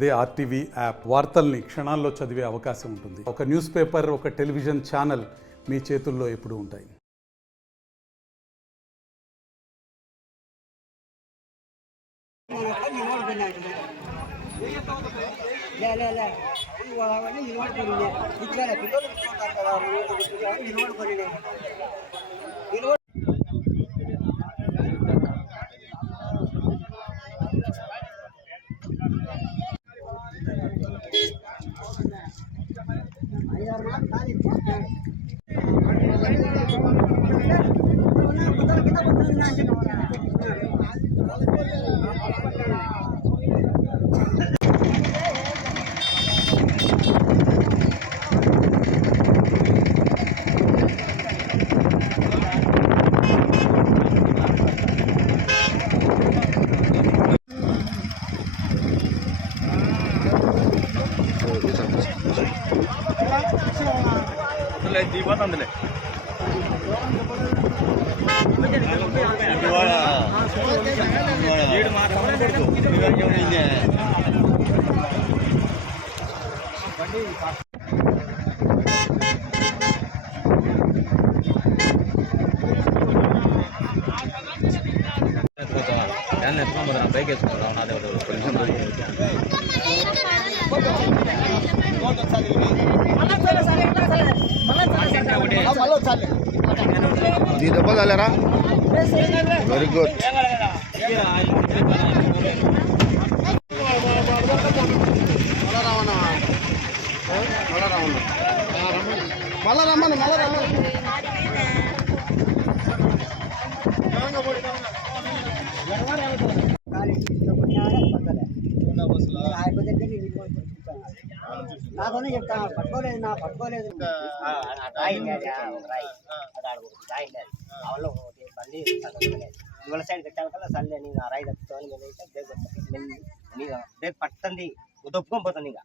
అదే RTV app వార్తల్ని క్షణాల్లో చదివే అవకాశం ఉంటుంది. ఒక న్యూస్ పేపర్, ఒక టెలివిజన్ ఛానల్ మీ చేతుల్లో ఎప్పుడూ ఉంటాయి. దీపందులే బైక్ వేసుకుంటాం दी डबल आलेरा वेरी गुड మళ్ళా రమ్మను నాతోనే చెప్తాను పట్టుకోలేదు ఇవాళ సైడ్ కట్టాను కదా సర్లే నేను రాయి తప్పుతాను బ్రేక్ పడుతుంది ఒప్పుకొని పోతుంది ఇంకా.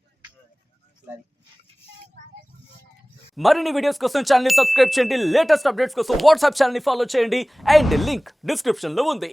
మరిన్ని వీడియోస్ కోసం ఛానల్ ని సబ్స్క్రైబ్ చేయండి. లేటెస్ట్ అప్డేట్స్ కోసం వాట్సాప్ ఛానల్ ని ఫాలో చేయండి. అండ్ లింక్ డిస్క్రిప్షన్ లో ఉంది.